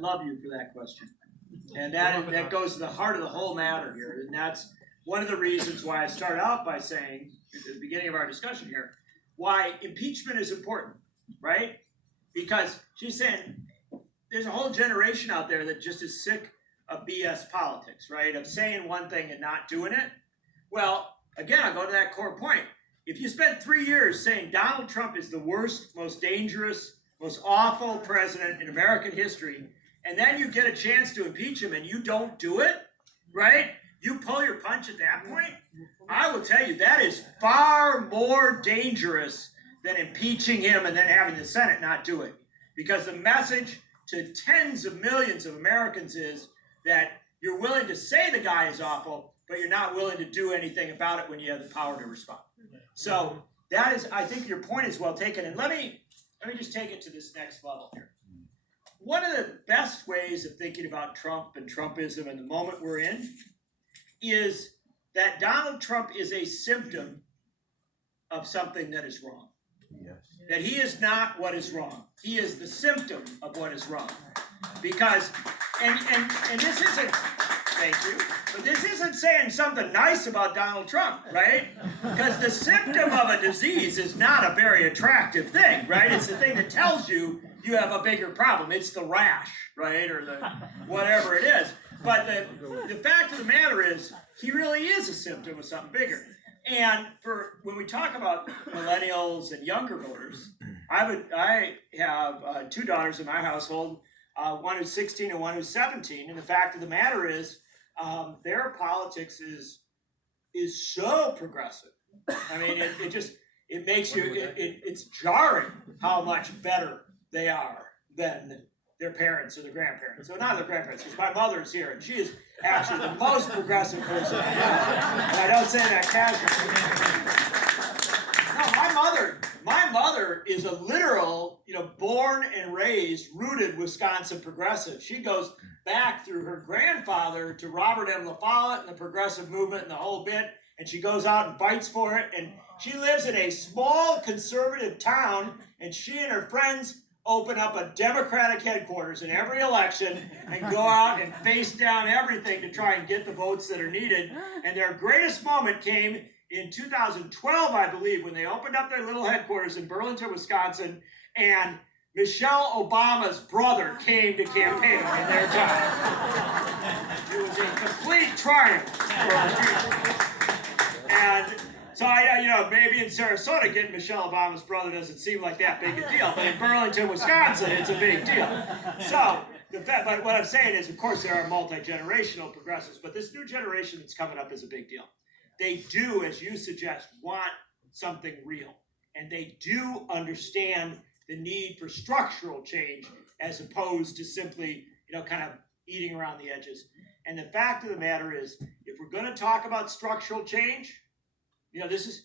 love you for that question. And that goes to the heart of the whole matter here. And that's one of the reasons why I start out by saying, at the beginning of our discussion here, why impeachment is important, right? Because she's saying there's a whole generation out there that just is sick of BS politics, right? Of saying one thing and not doing it. Well, again, I'll go to that core point. If you spend 3 years saying Donald Trump is the worst, most dangerous, most awful president in American history, and then you get a chance to impeach him and you don't do it, right? You pull your punch at that point. I will tell you that is far more dangerous than impeaching him and then having the Senate not do it. Because the message to tens of millions of Americans is that you're willing to say the guy is awful, but you're not willing to do anything about it when you have the power to respond. So that is, I think your point is well taken. And let me just take it to this next level here. One of the best ways of thinking about Trump and Trumpism in the moment we're in is that Donald Trump is a symptom of something that is wrong. Yes. That he is not what is wrong. He is the symptom of what is wrong. Because, and this isn't, thank you, but this isn't saying something nice about Donald Trump, right? Because the symptom of a disease is not a very attractive thing, right? It's the thing that tells you you have a bigger problem. It's the rash, right? Or the whatever it is. But the fact of the matter is, he really is a symptom of something bigger. And for when we talk about millennials and younger voters, I have 2 daughters in my household, one who's 16 and one who's 17. And the fact of the matter is, their politics is so progressive. I mean, it makes you, it's jarring how much better they are than their parents or their grandparents. So not their grandparents, because my mother's here, and she is actually the most progressive person I know. And I don't say that casually. No, my mother is a literal, born and raised, rooted Wisconsin progressive. She goes back through her grandfather to Robert M. La Follette and the progressive movement and the whole bit, and she goes out and fights for it. And she lives in a small conservative town, and she and her friends open up a Democratic headquarters in every election and go out and face down everything to try and get the votes that are needed. And their greatest moment came in 2012, I believe, when they opened up their little headquarters in Burlington, Wisconsin, and Michelle Obama's brother came to campaign in their town. It was a complete triumph for the and so maybe in Sarasota, getting Michelle Obama's brother doesn't seem like that big a deal, but in Burlington, Wisconsin, it's a big deal. So, but what I'm saying is, of course, there are multi-generational progressives, but this new generation that's coming up is a big deal. They do, as you suggest, want something real, and they do understand the need for structural change as opposed to simply, kind of eating around the edges. And the fact of the matter is, if we're going to talk about structural change, this is,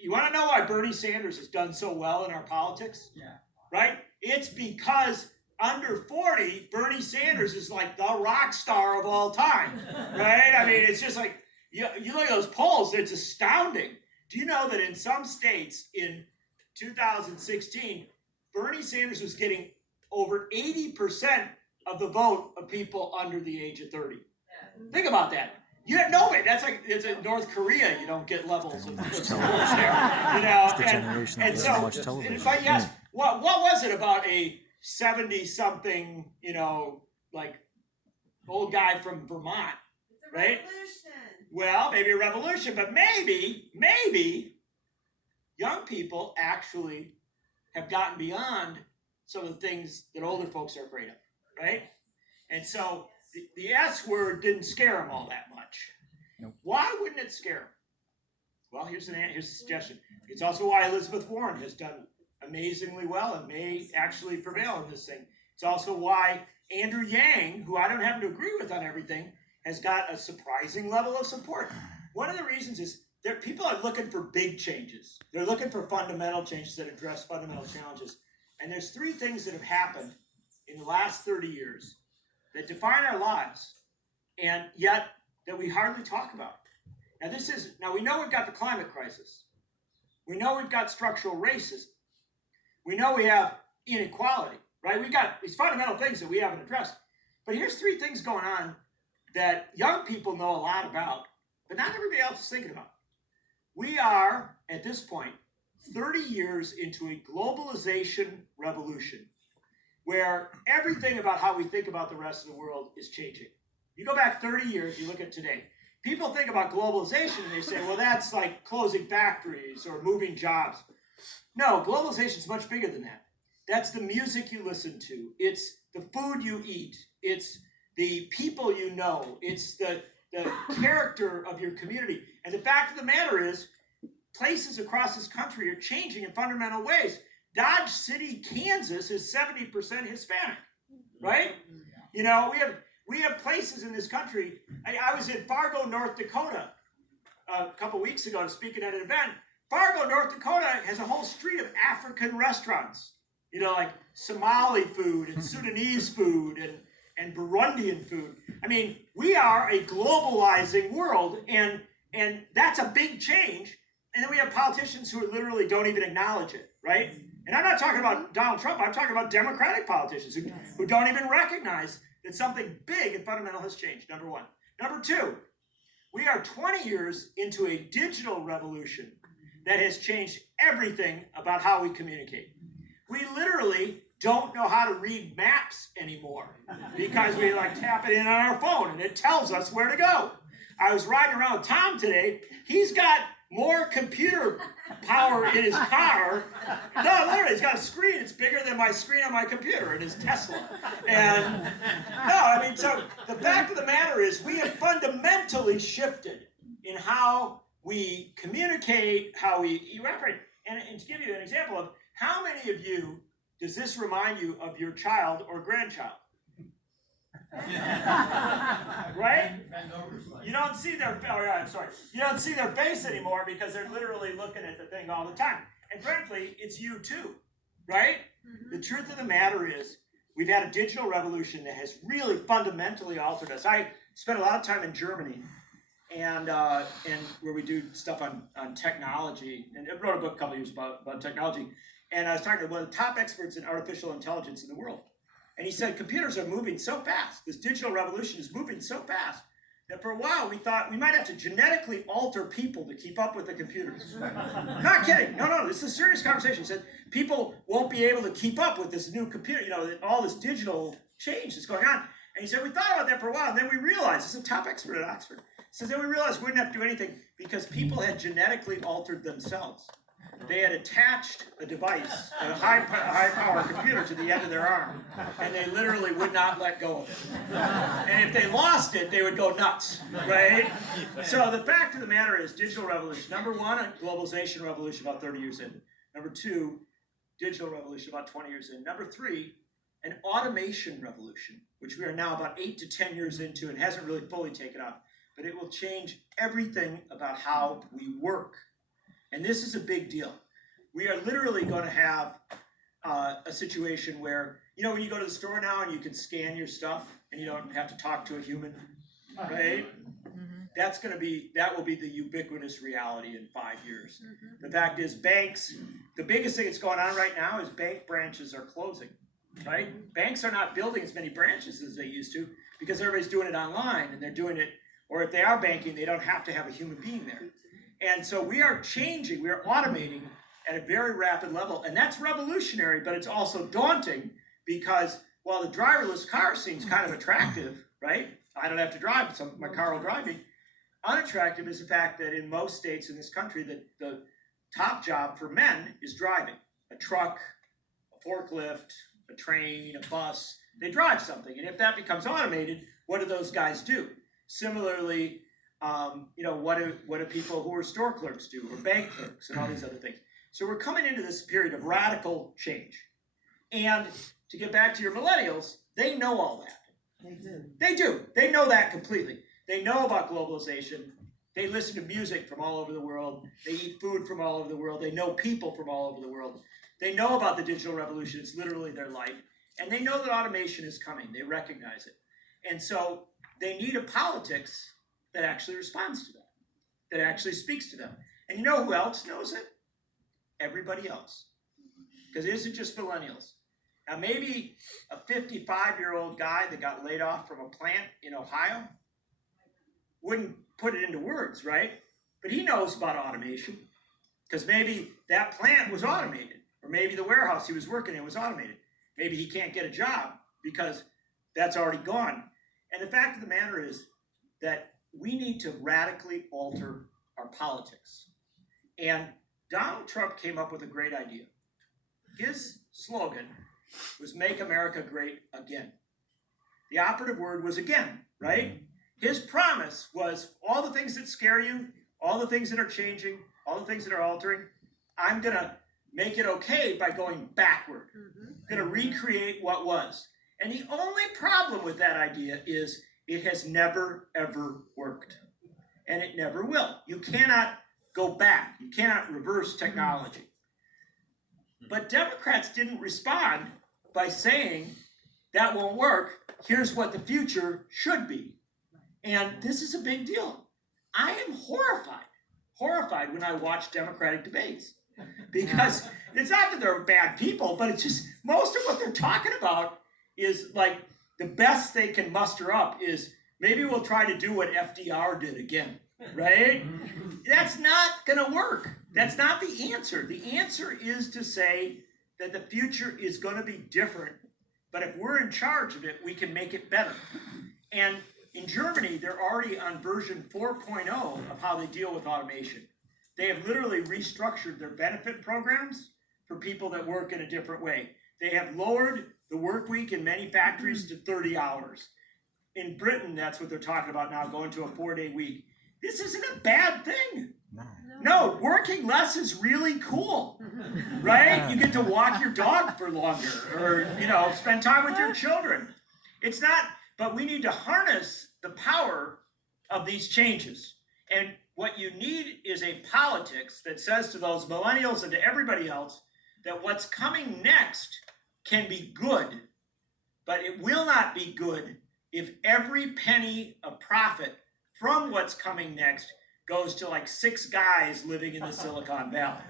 you want to know why Bernie Sanders has done so well in our politics? Yeah. Right? It's because under 40, Bernie Sanders is like the rock star of all time. Right? I mean, it's just like, you look at those polls, it's astounding. Do you know that in some states in 2016, Bernie Sanders was getting over 80% of the vote of people under the age of 30? Yeah. Think about that. You have no way. That's like it's in North Korea. You don't get levels of support there. And so, but yes, what was it about a 70-something, like old guy from Vermont, it's a right? Revolution. Well, maybe a revolution, but maybe young people actually have gotten beyond some of the things that older folks are afraid of, right? And so the S word didn't scare them all that much. Nope. Why wouldn't it scare them? Well, here's a suggestion. It's also why Elizabeth Warren has done amazingly well and may actually prevail in this thing. It's also why Andrew Yang, who I don't happen to agree with on everything, has got a surprising level of support. One of the reasons is people are looking for big changes. They're looking for fundamental changes that address fundamental challenges. And there's 3 things that have happened in the last 30 years that define our lives, and yet that we hardly talk about. Now we know we've got the climate crisis. We know we've got structural racism. We know we have inequality, right? We got these fundamental things that we haven't addressed. But here's 3 things going on that young people know a lot about, but not everybody else is thinking about. We are, at this point, 30 years into a globalization revolution where everything about how we think about the rest of the world is changing. You go back 30 years, you look at today. People think about globalization and they say, well, that's like closing factories or moving jobs. No, globalization is much bigger than that. That's the music you listen to. It's the food you eat. It's the people you know. It's the character of your community. And the fact of the matter is, places across this country are changing in fundamental ways. Dodge City, Kansas is 70% Hispanic, right? You know, we have places in this country. I was in Fargo, North Dakota a couple weeks ago speaking at an event. Fargo, North Dakota has a whole street of African restaurants. You know, like Somali food and Sudanese food and Burundian food. I mean, we are a globalizing world, and that's a big change. And then we have politicians who literally don't even acknowledge it, right? And I'm not talking about Donald Trump. I'm talking about Democratic politicians who don't even recognize that something big and fundamental has changed, number 1. Number 2, we are 20 years into a digital revolution that has changed everything about how we communicate. We literally don't know how to read maps anymore because we like tap it in on our phone and it tells us where to go. I was riding around with Tom today. He's got more computer power in his car. No, literally, he's got a screen. It's bigger than my screen on my computer in his Tesla. And no, I mean, so the fact of the matter is we have fundamentally shifted in how we communicate, how we operate. And to give you an example of how many of you does this remind you of your child or grandchild? Right? You don't see their You don't see their face anymore because they're literally looking at the thing all the time. And frankly, it's you too, right? The truth of the matter is we've had a digital revolution that has really fundamentally altered us. I spent a lot of time in Germany and where we do stuff on technology, and I wrote a book a couple years about technology. And I was talking to one of the top experts in artificial intelligence in the world. And he said, computers are moving so fast. This digital revolution is moving so fast that for a while we thought we might have to genetically alter people to keep up with the computers. Not kidding. No, this is a serious conversation. He said, people won't be able to keep up with this new computer, you know, all this digital change that's going on. And he said, we thought about that for a while, and then we realized, this is a top expert at Oxford, he says, then we realized we wouldn't have to do anything because people had genetically altered themselves. They had attached a device, a high-power computer to the end of their arm, and they literally would not let go of it. And if they lost it, they would go nuts, right? So the fact of the matter is, digital revolution. Number 1, a globalization revolution about 30 years in. Number 2, digital revolution about 20 years in. Number 3, an automation revolution, which we are now about 8 to 10 years into and hasn't really fully taken off. But it will change everything about how we work. And this is a big deal. We are literally going to have a situation where, you know, when you go to the store now and you can scan your stuff and you don't have to talk to a human, right? That will be the ubiquitous reality in 5 years. The fact is, banks, the biggest thing that's going on right now is bank branches are closing, right? Banks are not building as many branches as they used to because everybody's doing it online and they're doing it, or if they are banking, they don't have to have a human being there. And so we are changing, we are automating at a very rapid level. And that's revolutionary, but it's also daunting because while the driverless car seems kind of attractive, right? I don't have to drive, so my car will drive me. Unattractive is the fact that in most states in this country, the top job for men is driving. A truck, a forklift, a train, a bus, they drive something. And if that becomes automated, what do those guys do? Similarly, what do people who are store clerks do, or bank clerks, and all these other things? So we're coming into this period of radical change. And to get back to your millennials, they know all that. They do. They do. They know that completely. They know about globalization. They listen to music from all over the world. They eat food from all over the world. They know people from all over the world. They know about the digital revolution. It's literally their life. And they know that automation is coming. They recognize it. And so they need a politics that actually responds to them, that actually speaks to them. And you know who else knows it? Everybody else. Because it isn't just millennials. Now maybe a 55-year-old guy that got laid off from a plant in Ohio wouldn't put it into words, right? But he knows about automation because maybe that plant was automated, or maybe the warehouse he was working in was automated. Maybe he can't get a job because that's already gone. And the fact of the matter is that we need to radically alter our politics. And Donald Trump came up with a great idea. His slogan was "Make America Great Again." The operative word was again, right? His promise was all the things that scare you, all the things that are changing, all the things that are altering, I'm going to make it okay by going backward. I'm going to recreate what was. And the only problem with that idea is it has never, ever worked. And it never will. You cannot go back. You cannot reverse technology. But Democrats didn't respond by saying, that won't work. Here's what the future should be. And this is a big deal. I am horrified when I watch Democratic debates. Because it's not that they're bad people, but it's just most of what they're talking about is like the best they can muster up is maybe we'll try to do what FDR did again, right? That's not going to work. That's not the answer. The answer is to say that the future is going to be different, but if we're in charge of it, we can make it better. And in Germany, they're already on version 4.0 of how they deal with automation. They have literally restructured their benefit programs for people that work in a different way. They have lowered the work week in many factories to 30 hours. In Britain, that's what they're talking about now, going to a 4-day week. This isn't a bad thing. No, working less is really cool, right? You get to walk your dog for longer or, spend time with your children. It's not, but we need to harness the power of these changes. And what you need is a politics that says to those millennials and to everybody else that what's coming next can be good, but it will not be good if every penny of profit from what's coming next goes to like 6 guys living in the Silicon Valley.